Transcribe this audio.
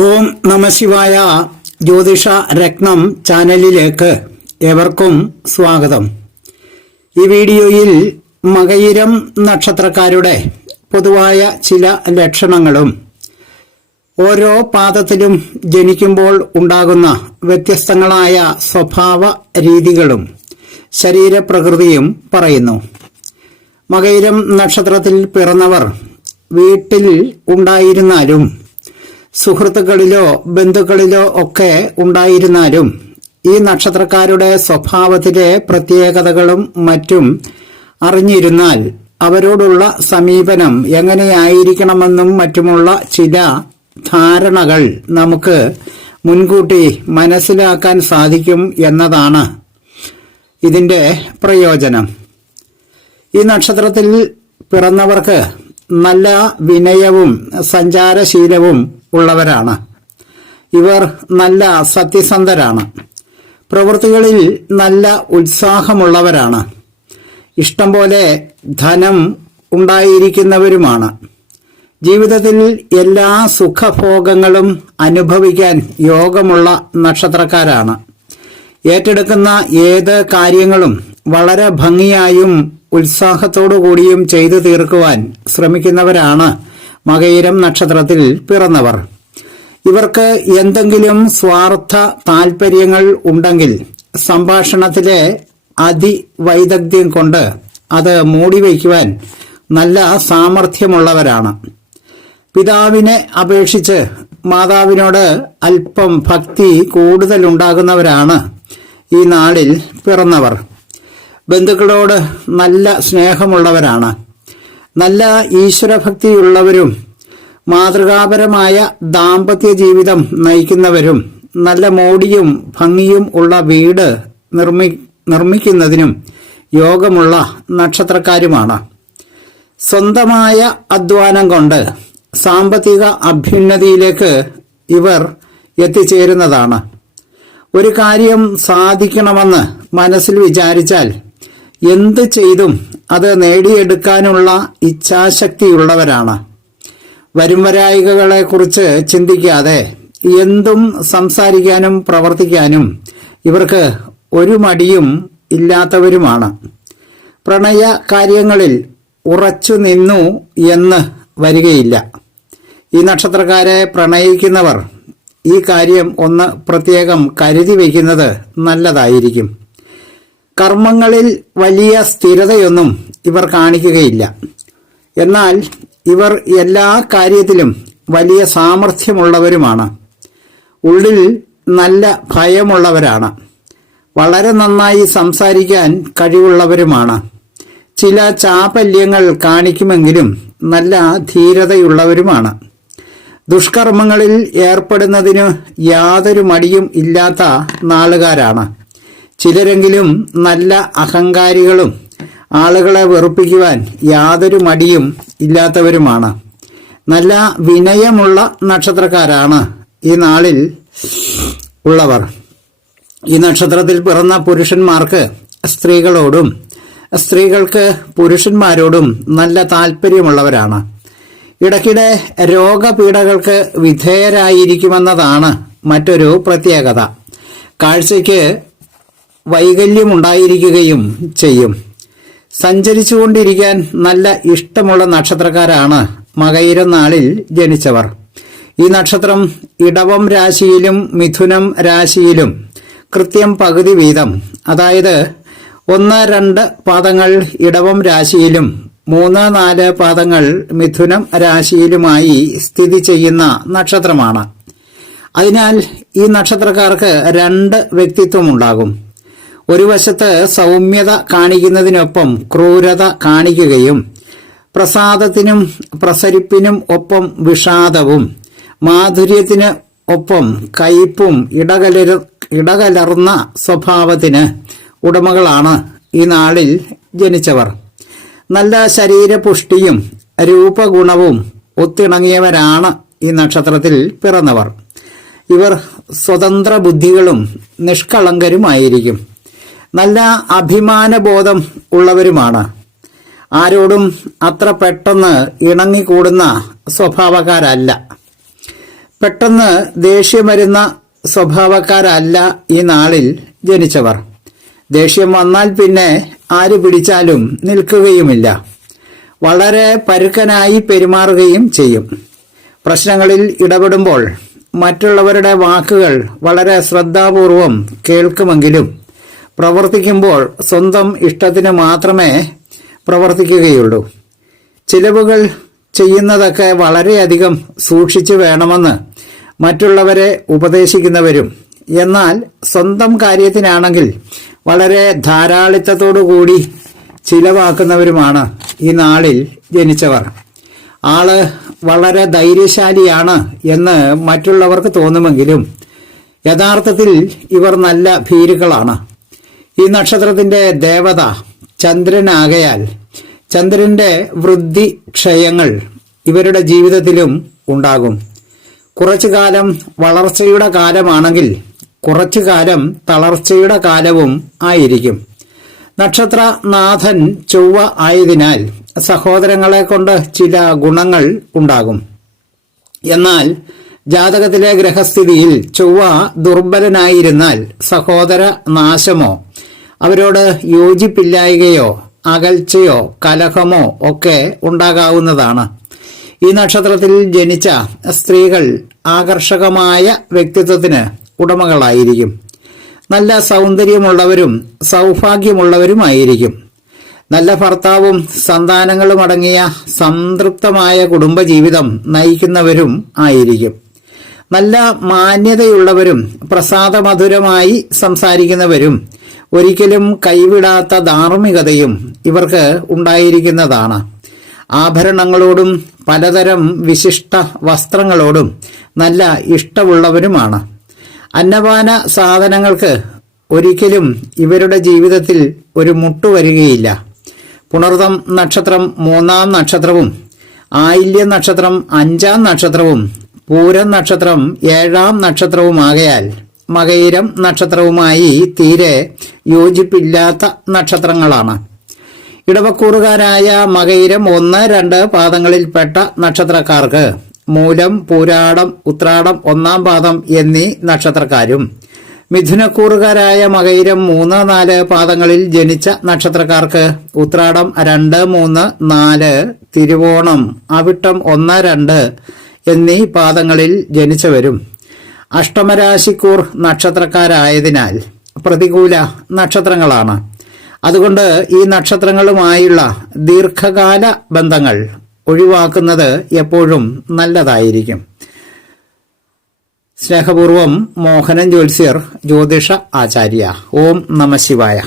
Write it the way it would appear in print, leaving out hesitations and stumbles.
ഓം നമഃശിവായ. ജ്യോതിഷ രത്നം ചാനലിലേക്ക് ഏവർക്കും സ്വാഗതം. ഈ വീഡിയോയിൽ മകയിരം നക്ഷത്രക്കാരുടെ പൊതുവായ ചില ലക്ഷണങ്ങളും ഓരോ പാദത്തിലും ജനിക്കുമ്പോൾ ഉണ്ടാകുന്ന വ്യത്യസ്തങ്ങളായ സ്വഭാവ രീതികളും ശരീരപ്രകൃതിയും പറയുന്നു. മകയിരം നക്ഷത്രത്തിൽ പിറന്നവർ വീട്ടിൽ ഉണ്ടായിരുന്നാലും സുഹൃത്തുക്കളിലോ ബന്ധുക്കളിലോ ഒക്കെ ഉണ്ടായിരുന്നാലും ഈ നക്ഷത്രക്കാരുടെ സ്വഭാവത്തിലെ പ്രത്യേകതകളും മറ്റും അറിഞ്ഞിരുന്നാൽ അവരോടുള്ള സമീപനം എങ്ങനെയായിരിക്കണമെന്നും മറ്റുമുള്ള ചില ധാരണകൾ നമുക്ക് മുൻകൂട്ടി മനസ്സിലാക്കാൻ സാധിക്കും എന്നതാണ് ഇതിന്റെ പ്രയോജനം. ഈ നക്ഷത്രത്തിൽ പിറന്നവർക്ക് നല്ല വിനയവും സഞ്ചാരശീലവും ഉള്ളവരാണ്. ഇവർ നല്ല സത്യസന്ധരാണ്. പ്രവൃത്തികളിൽ നല്ല ഉത്സാഹമുള്ളവരാണ്. ഇഷ്ടം പോലെ ധനം ഉണ്ടായിരിക്കുന്നവരുമാണ്. ജീവിതത്തിൽ എല്ലാ സുഖഭോഗങ്ങളും അനുഭവിക്കാൻ യോഗമുള്ള നക്ഷത്രക്കാരാണ്. ഏറ്റെടുക്കുന്ന ഏത് കാര്യങ്ങളും വളരെ ഭംഗിയായും ഉത്സാഹത്തോടു കൂടിയും ചെയ്തു തീർക്കുവാൻ ശ്രമിക്കുന്നവരാണ് മകയിരം നക്ഷത്രത്തിൽ പിറന്നവർ. ഇവർക്ക് എന്തെങ്കിലും സ്വാർത്ഥ താൽപര്യങ്ങൾ ഉണ്ടെങ്കിൽ സംഭാഷണത്തിലെ അതിവൈദഗ്ധ്യം കൊണ്ട് അത് മൂടിവയ്ക്കുവാൻ നല്ല സാമർഥ്യമുള്ളവരാണ്. പിതാവിനെ അപേക്ഷിച്ച് മാതാവിനോട് അല്പം ഭക്തി കൂടുതലുണ്ടാകുന്നവരാണ് ഈ നാളിൽ പിറന്നവർ. ബന്ധുക്കളോട് നല്ല സ്നേഹമുള്ളവരാണ്. നല്ല ഈശ്വരഭക്തിയുള്ളവരും മാതൃകാപരമായ ദാമ്പത്യ ജീവിതം നയിക്കുന്നവരും നല്ല മോടിയും ഭംഗിയും ഉള്ള വീട് നിർമ്മിക്കുന്നതിനും യോഗമുള്ള നക്ഷത്രക്കാരുമാണ്. സ്വന്തമായ അധ്വാനം കൊണ്ട് സാമ്പത്തിക അഭ്യുന്നതിയിലേക്ക് ഇവർ എത്തിച്ചേരുന്നതാണ്. ഒരു കാര്യം സാധിക്കണമെന്ന് മനസ്സിൽ വിചാരിച്ചാൽ എന്ത് ചെയ്തും അത് നേടിയെടുക്കാനുള്ള ഇച്ഛാശക്തിയുള്ളവരാണ്. വരുംവരായികളെക്കുറിച്ച് ചിന്തിക്കാതെ എന്തും സംസാരിക്കാനും പ്രവർത്തിക്കാനും ഇവർക്ക് ഒരു മടിയും ഇല്ലാത്തവരുമാണ്. പ്രണയ കാര്യങ്ങളിൽ ഉറച്ചു നിന്നു എന്ന് വരികയില്ല. ഈ നക്ഷത്രക്കാരെ പ്രണയിക്കുന്നവർ ഈ കാര്യം ഒന്ന് പ്രത്യേകം കരുതി വയ്ക്കുന്നത് നല്ലതായിരിക്കും. കർമ്മങ്ങളിൽ വലിയ സ്ഥിരതയൊന്നും ഇവർ കാണിക്കുകയില്ല. എന്നാൽ ഇവർ എല്ലാ കാര്യത്തിലും വലിയ സാമർഥ്യമുള്ളവരുമാണ്. ഉള്ളിൽ നല്ല ഭയമുള്ളവരാണ്. വളരെ നന്നായി സംസാരിക്കാൻ കഴിവുള്ളവരുമാണ്. ചില ചാപല്യങ്ങൾ കാണിക്കുമെങ്കിലും നല്ല ധീരതയുള്ളവരുമാണ്. ദുഷ്കർമ്മങ്ങളിൽ ഏർപ്പെടുന്നതിന് യാതൊരു മടിയും ഇല്ലാത്ത നാളുകാരാണ്. ചിലരെങ്കിലും നല്ല അഹങ്കാരികളും ആളുകളെ വെറുപ്പിക്കുവാൻ യാതൊരു മടിയും ഇല്ലാത്തവരുമാണ്. നല്ല വിനയമുള്ള നക്ഷത്രക്കാരാണ് ഈ നാളിൽ ഉള്ളവർ. ഈ നക്ഷത്രത്തിൽ പിറന്ന പുരുഷന്മാർക്ക് സ്ത്രീകളോടും സ്ത്രീകൾക്ക് പുരുഷന്മാരോടും നല്ല താല്പര്യമുള്ളവരാണ്. ഇടയ്ക്കിടെ രോഗപീഠകൾക്ക് വിധേയരായിരിക്കുമെന്നതാണ് മറ്റൊരു പ്രത്യേകത. കാഴ്ചയ്ക്ക് വൈകല്യമുണ്ടായിരിക്കുകയും ചെയ്യും. സഞ്ചരിച്ചുകൊണ്ടിരിക്കാൻ നല്ല ഇഷ്ടമുള്ള നക്ഷത്രക്കാരാണ് മകയിരം നാളിൽ ജനിച്ചവർ. ഈ നക്ഷത്രം ഇടവം രാശിയിലും മിഥുനം രാശിയിലും കൃത്യം പകുതി വീതം, അതായത് 1-2 പാദങ്ങൾ ഇടവം രാശിയിലും 3-4 പാദങ്ങൾ മിഥുനം രാശിയിലുമായി സ്ഥിതി ചെയ്യുന്ന നക്ഷത്രമാണ്. അതിനാൽ ഈ നക്ഷത്രക്കാർക്ക് 2 വ്യക്തിത്വമുണ്ടാകും. ഒരു വശത്ത് സൗമ്യത കാണിക്കുന്നതിനൊപ്പം ക്രൂരത കാണിക്കുകയും പ്രസാദത്തിനും പ്രസരിപ്പിനും ഒപ്പം വിഷാദവും മാധുര്യത്തിന് ഒപ്പം കയ്പും ഇടകലർന്ന സ്വഭാവത്തിന് ഉടമകളാണ് ഈ നാളിൽ ജനിച്ചവർ. നല്ല ശരീരപുഷ്ടിയും രൂപഗുണവും ഒത്തിണങ്ങിയവരാണ് ഈ നക്ഷത്രത്തിൽ പിറന്നവർ. ഇവർ സ്വതന്ത്ര ബുദ്ധികളും നിഷ്കളങ്കരുമായിരിക്കും. നല്ല അഭിമാനബോധം ഉള്ളവരുമാണ്. ആരോടും അത്ര പെട്ടെന്ന് ഇണങ്ങിക്കൂടുന്ന സ്വഭാവക്കാരല്ല. പെട്ടെന്ന് ദേഷ്യം വരുന്ന സ്വഭാവക്കാരല്ല ഈ നാളിൽ ജനിച്ചവർ. ദേഷ്യം വന്നാൽ പിന്നെ ആര് പിടിച്ചാലും നിൽക്കുകയുമില്ല. വളരെ പരുക്കനായി പെരുമാറുകയും ചെയ്യും. പ്രശ്നങ്ങളിൽ ഇടപെടുമ്പോൾ മറ്റുള്ളവരുടെ വാക്കുകൾ വളരെ ശ്രദ്ധാപൂർവം കേൾക്കുമെങ്കിലും പ്രവർത്തിക്കുമ്പോൾ സ്വന്തം ഇഷ്ടത്തിന് മാത്രമേ പ്രവർത്തിക്കുകയുള്ളൂ. ചിലവുകൾ ചെയ്യുന്നതൊക്കെ വളരെയധികം സൂക്ഷിച്ചു വേണമെന്ന് മറ്റുള്ളവരെ ഉപദേശിക്കുന്നവരും എന്നാൽ സ്വന്തം കാര്യത്തിനാണെങ്കിൽ വളരെ ധാരാളിത്തത്തോടുകൂടി ചിലവാക്കുന്നവരുമാണ് ഈ നാളിൽ ജനിച്ചവർ. ആള് വളരെ ധൈര്യശാലിയാണ് എന്ന് മറ്റുള്ളവർക്ക് തോന്നുമെങ്കിലും യഥാർത്ഥത്തിൽ ഇവർ നല്ല ഭീരുക്കളാണ്. ഈ നക്ഷത്രത്തിന്റെ ദേവത ചന്ദ്രനാകയാൽ ചന്ദ്രന്റെ വൃദ്ധി ക്ഷയങ്ങൾ ഇവരുടെ ജീവിതത്തിലും ഉണ്ടാകും. കുറച്ചു കാലം വളർച്ചയുടെ കാലമാണെങ്കിൽ കുറച്ചു കാലം തളർച്ചയുടെ കാലവും ആയിരിക്കും. നക്ഷത്രനാഥൻ ചൊവ്വ ആയതിനാൽ സഹോദരങ്ങളെ കൊണ്ട് ചില ഗുണങ്ങൾ ഉണ്ടാകും. എന്നാൽ ജാതകത്തിലെ ഗ്രഹസ്ഥിതിയിൽ ചൊവ്വ ദുർബലനായിരുന്നാൽ സഹോദര നാശമോ അവരോട് യോജിപ്പില്ലായ്കയോ അകൽച്ചയോ കലഹമോ ഒക്കെ ഉണ്ടാകാവുന്നതാണ്. ഈ നക്ഷത്രത്തിൽ ജനിച്ച സ്ത്രീകൾ ആകർഷകമായ വ്യക്തിത്വത്തിന് ഉടമകളായിരിക്കും. നല്ല സൗന്ദര്യമുള്ളവരും സൗഭാഗ്യമുള്ളവരുമായിരിക്കും. നല്ല ഭർത്താവും സന്താനങ്ങളും അടങ്ങിയ സംതൃപ്തമായ കുടുംബജീവിതം നയിക്കുന്നവരും ആയിരിക്കും. നല്ല മാന്യതയുള്ളവരും പ്രസാദമധുരമായി സംസാരിക്കുന്നവരും ഒരിക്കലും കൈവിടാത്ത ധാർമ്മികതയും ഇവർക്ക് ഉണ്ടായിരിക്കുന്നതാണ്. ആഭരണങ്ങളോടും പലതരം വിശിഷ്ട വസ്ത്രങ്ങളോടും നല്ല ഇഷ്ടമുള്ളവരുമാണ്. അന്നപാന സാധനങ്ങൾക്ക് ഒരിക്കലും ഇവരുടെ ജീവിതത്തിൽ ഒരു മുട്ടുവരികയില്ല. പുണർതം നക്ഷത്രം 3-ാം നക്ഷത്രവും ആയില്യം നക്ഷത്രം 5-ാം നക്ഷത്രവും പൂരം നക്ഷത്രം 7-ാം നക്ഷത്രവുമാകയാൽ മകയിരം നക്ഷത്രവുമായി തീരെ യോജിപ്പില്ലാത്ത നക്ഷത്രങ്ങളാണ്. ഇടവക്കൂറുകാരായ മകയിരം 1-2 പാദങ്ങളിൽപ്പെട്ട നക്ഷത്രക്കാർക്ക് മൂലം പൂരാടം ഉത്രാടം 1-ാം പാദം എന്നീ നക്ഷത്രക്കാരും മിഥുനക്കൂറുകാരായ മകയിരം 3-4 പാദങ്ങളിൽ ജനിച്ച നക്ഷത്രക്കാർക്ക് ഉത്രാടം 2, 3, 4 തിരുവോണം അവിട്ടം 1, 2 എന്നീ പാദങ്ങളിൽ ജനിച്ചവരും അഷ്ടമരാശിക്കൂർ നക്ഷത്രക്കാരായതിനാൽ പ്രതികൂല നക്ഷത്രങ്ങളാണ്. അതുകൊണ്ട് ഈ നക്ഷത്രങ്ങളുമായുള്ള ദീർഘകാല ബന്ധങ്ങൾ ഒഴിവാക്കുന്നത് എപ്പോഴും നല്ലതായിരിക്കും. സ്നേഹപൂർവം മോഹനൻ ജ്യോത്സ്യർ, ജ്യോതിഷ ആചാര്യ. ഓം നമഃ ശിവായ.